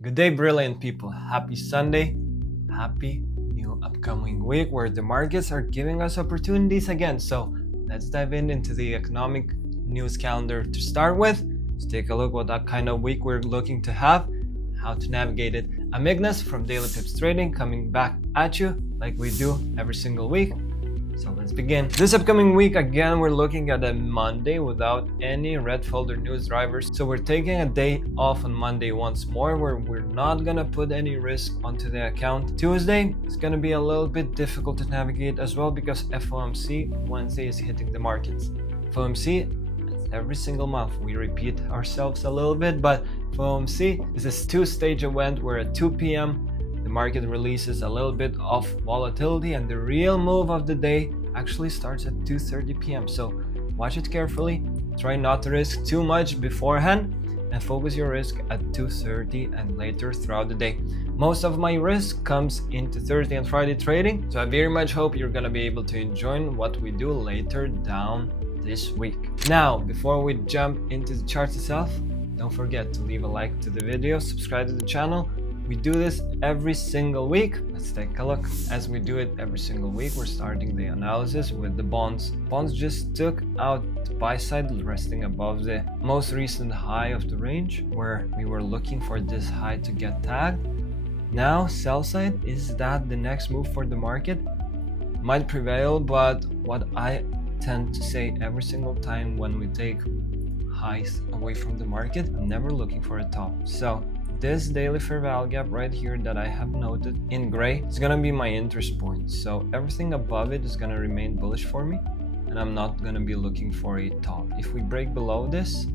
Good day, brilliant people. Happy Sunday. Happy new upcoming week where the markets are giving us opportunities again. So let's dive into the economic news calendar to start with. Let's take a look what that kind of week we're looking to have, how to navigate it. I'm Ignas from Daily Pips Trading, coming back at you like we do every single week. So let's begin. This upcoming week, again, we're looking at a Monday without any red folder news drivers. So we're taking a day off on Monday once more, where we're not gonna put any risk onto the account. Tuesday is gonna be a little bit difficult to navigate as well because FOMC Wednesday is hitting the markets. FOMC, every single month we repeat ourselves a little bit, but FOMC is a two-stage event where at 2 p.m. the market releases a little bit of volatility, and the real move of the day actually starts at 2:30 p.m. So watch it carefully, try not to risk too much beforehand, and focus your risk at 2:30 and later throughout the day. Most of my risk comes into Thursday and Friday trading, so I very much hope you're gonna be able to enjoy what we do later down this week. Now, before we jump into the chart itself, don't forget to leave a like to the video, subscribe to the channel. We do this every single week. Let's take a look. As we do it every single week, we're starting the analysis with the bonds. Bonds just took out the buy side, resting above the most recent high of the range, where we were looking for this high to get tagged. Now, sell side, is that the next move for the market? Might prevail, but what I tend to say every single time when we take highs away from the market, I'm never looking for a top. So this daily fair value gap right here that I have noted in gray is gonna be my interest point. So everything above it is gonna remain bullish for me, and I'm not gonna be looking for a top. If we break below this,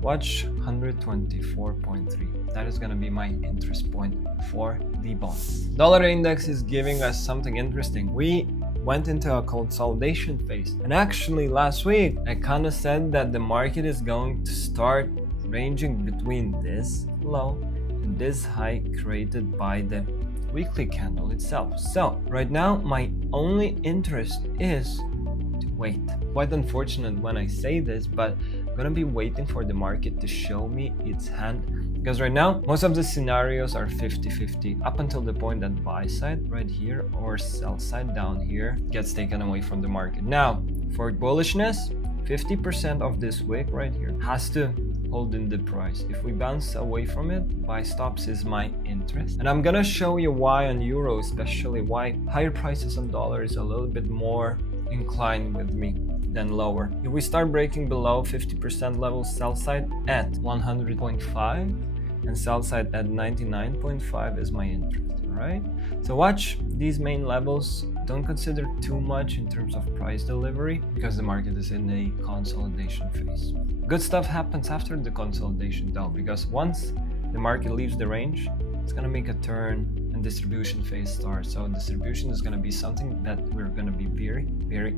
watch 124.3. That is gonna be my interest point for the bonds. Dollar index is giving us something interesting. We went into a consolidation phase, and actually last week I kind of said that the market is going to start ranging between this low and this high created by the weekly candle itself. So right now my only interest is to wait. Quite unfortunate when I say this, but I'm gonna be waiting for the market to show me its hand, because right now most of the scenarios are 50-50 up until the point that buy side right here or sell side down here gets taken away from the market. Now for bullishness, 50% of this wick right here has to hold in the price. If we bounce away from it, buy stops is my interest. And I'm gonna show you why on euro, especially why higher prices on dollar is a little bit more inclined with me than lower. If we start breaking below 50% level, sell side at 100.5 and sell side at 99.5 is my interest. Right? So watch these main levels. Don't consider too much in terms of price delivery because the market is in a consolidation phase. Good stuff happens after the consolidation though, because once the market leaves the range, it's gonna make a turn and distribution phase starts. So distribution is gonna be something that we're gonna be very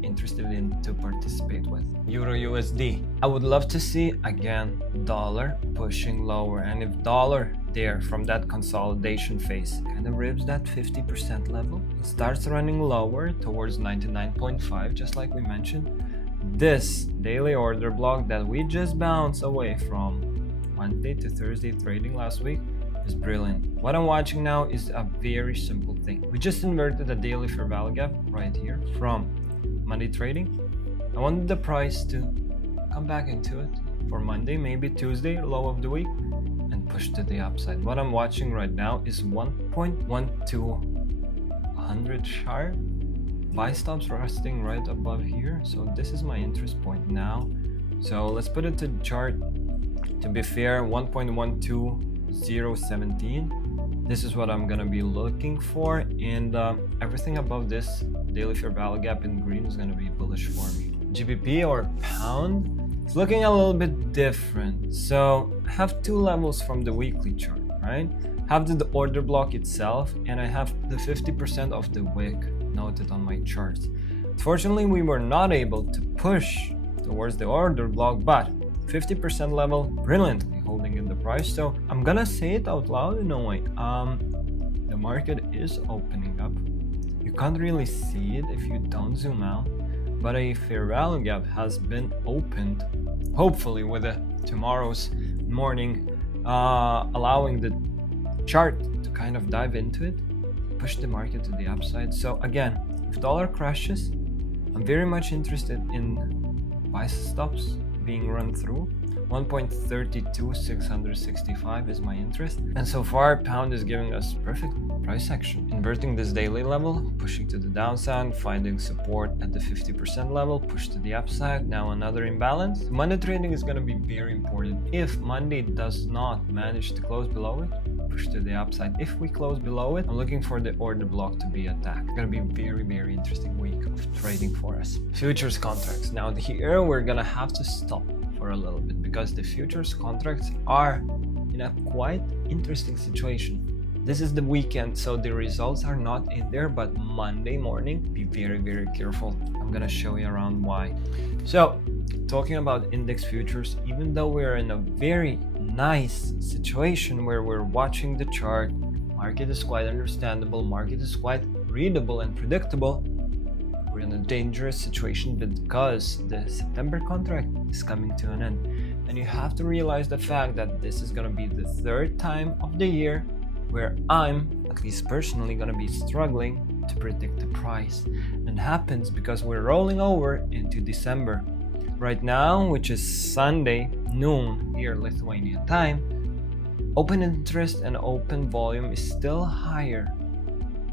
interested in to participate with. Euro USD. I would love to see again dollar pushing lower, and if dollar there from that consolidation phase kind of rips that 50% level and starts running lower towards 99.5, just like we mentioned, this daily order block that we just bounced away from Wednesday to Thursday trading last week is brilliant. What I'm watching now is a very simple thing. We just inverted a daily fair value gap right here from Monday trading. I wanted the price to come back into it for Monday, maybe Tuesday, low of the week, and push to the upside. What I'm watching right now is 1.1200 sharp. Buy stops resting right above here. So this is my interest point now. So let's put it to the chart. To be fair, 1.12017. This is what I'm gonna be looking for, and everything above this daily fair value gap in green is gonna be bullish for me. GBP or pound, it's looking a little bit different. So I have two levels from the weekly chart, right? I have the order block itself, and I have the 50% of the wick noted on my charts. Unfortunately, we were not able to push towards the order block, but 50% level brilliantly holding in the price. So I'm gonna say it out loud in a way. The market is opening up. You can't really see it if you don't zoom out, but a fair value gap has been opened, hopefully with tomorrow's morning, allowing the chart to kind of dive into it, push the market to the upside. So again, if dollar crashes, I'm very much interested in buy stops being run through. 1.32665 is my interest, and so far pound is giving us perfect price action, inverting this daily level, pushing to the downside, finding support at the 50% level, push to the upside. Now another imbalance. Monday trading is going to be very important. If Monday does not manage to close below it, push to the upside. If we close below it, I'm looking for the order block to be attacked. It's going to be a very, very interesting week of trading for us. Futures contracts. Now here we're going to have to stop for a little bit because the futures contracts are in a quite interesting situation. This is the weekend, so the results are not in there, but Monday morning, be very, very careful. I'm gonna show you around why. So, talking about index futures, even though we're in a very nice situation where we're watching the chart, market is quite understandable, market is quite readable and predictable, we're in a dangerous situation because the September contract is coming to an end. And you have to realize the fact that this is going to be the third time of the year where I'm, at least personally, going to be struggling to predict the price. And it happens because we're rolling over into December. Right now, which is Sunday, noon here, Lithuania time, open interest and open volume is still higher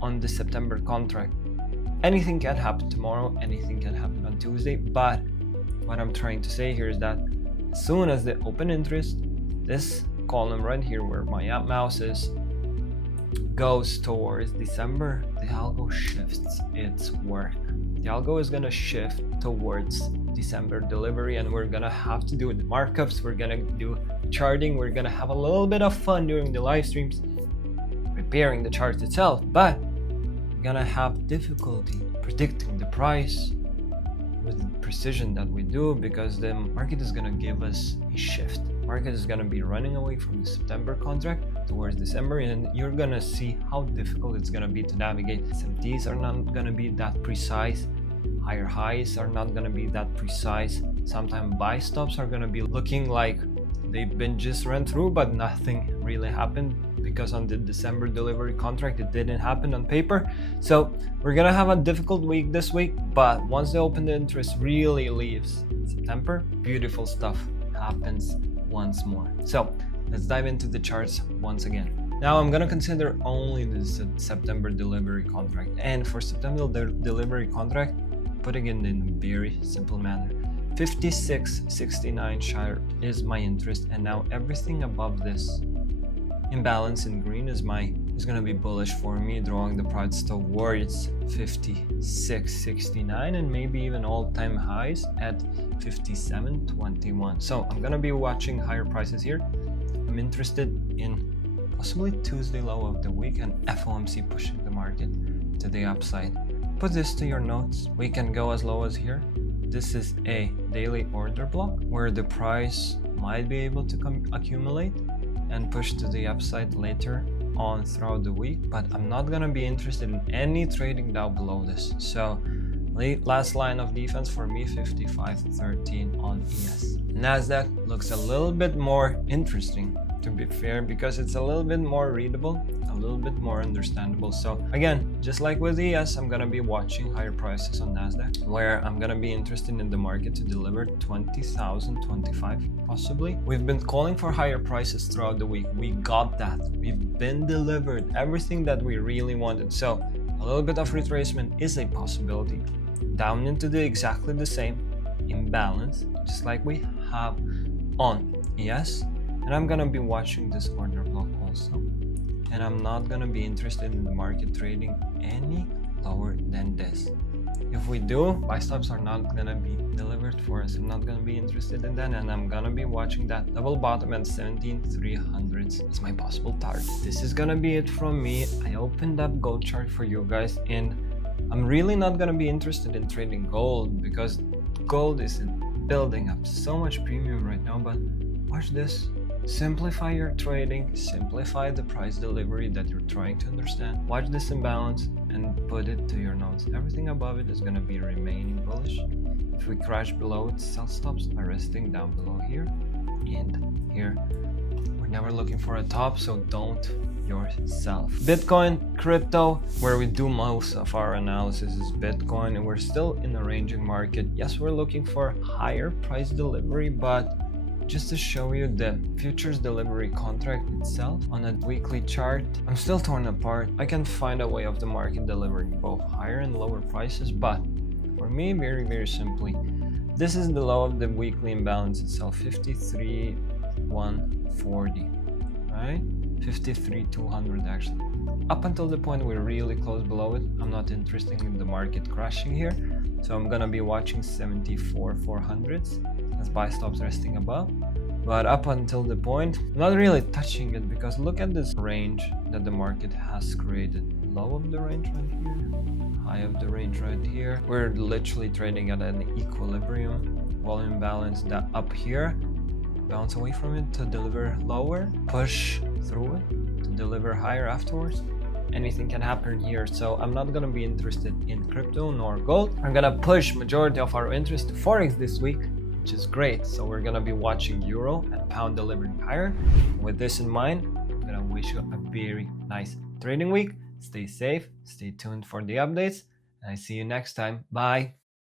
on the September contract. Anything can happen tomorrow, anything can happen on Tuesday, but what I'm trying to say here is that as soon as the open interest, this column right here where my mouse is, goes towards December, the algo shifts its work. The algo is gonna shift towards December delivery, and we're gonna have to do the markups, we're gonna do charting, we're gonna have a little bit of fun during the live streams, preparing the chart itself, but we're gonna have difficulty predicting the price with the precision that we do because the market is gonna give us a shift. Market is gonna be running away from the September contract towards December, and you're gonna see how difficult it's gonna be to navigate. SMTs are not gonna be that precise, higher highs are not gonna be that precise. Sometimes buy stops are gonna be looking like they've been just run through, but nothing really happened because on the December delivery contract it didn't happen on paper. So we're gonna have a difficult week this week, but once the open interest really leaves September, beautiful stuff happens once more. So let's dive into the charts once again. Now I'm gonna consider only the September delivery contract, and for September delivery contract, putting it in a very simple manner, 56.69 chart is my interest, and now everything above this imbalance in green is gonna be bullish for me, drawing the price towards 56.69 and maybe even all-time highs at 57.21. So I'm gonna be watching higher prices here. I'm interested in possibly Tuesday low of the week and FOMC pushing the market to the upside. Put this to your notes. We can go as low as here. This is a daily order block where the price might be able to accumulate and push to the upside later on throughout the week, but I'm not gonna be interested in any trading down below this. So last line of defense for me, 55.13 on ES. Nasdaq looks a little bit more interesting, to be fair, because it's a little bit more readable, a little bit more understandable. So again, just like with ES, I'm gonna be watching higher prices on Nasdaq, where I'm gonna be interested in the market to deliver 20,025 possibly. We've been calling for higher prices throughout the week. We got that. We've been delivered everything that we really wanted. So a little bit of retracement is a possibility. Down into the exactly the same imbalance, just like we have on ES. And I'm gonna be watching this order block also. And I'm not gonna be interested in the market trading any lower than this. If we do, buy stops are not gonna be delivered for us. I'm not gonna be interested in that, and I'm gonna be watching that double bottom at 17,300 is my possible target. This is gonna be it from me. I opened up gold chart for you guys, and I'm really not gonna be interested in trading gold because gold is building up so much premium right now. But watch this. Simplify your trading, simplify the price delivery that you're trying to understand. Watch this imbalance and put it to your notes. Everything above it is going to be remaining bullish. If we crash below it, sell stops are resting down below here and here. We're never looking for a top, so don't yourself. Bitcoin, crypto, where we do most of our analysis is Bitcoin, and we're still in a ranging market. Yes, we're looking for higher price delivery, but just to show you the futures delivery contract itself on a weekly chart, I'm still torn apart. I can find a way of the market delivering both higher and lower prices, but for me, very simply, this is the low of the weekly imbalance itself, 53,140, right? 53,200 actually. Up until the point we're really close below it, I'm not interested in the market crashing here, so I'm gonna be watching 74,400s as buy stops resting above. But up until the point, I'm not really touching it, because look at this range that the market has created. Low of the range right here, high of the range right here. We're literally trading at an equilibrium. Volume balance that up here, bounce away from it to deliver lower, push through it to deliver higher afterwards. Anything can happen here, so I'm not gonna be interested in crypto nor gold. I'm gonna push majority of our interest to forex this week, which is great. So we're gonna be watching euro and pound delivering higher. With this in mind, I'm gonna wish you a very nice trading week. Stay safe, stay tuned for the updates, and I see you next time. Bye.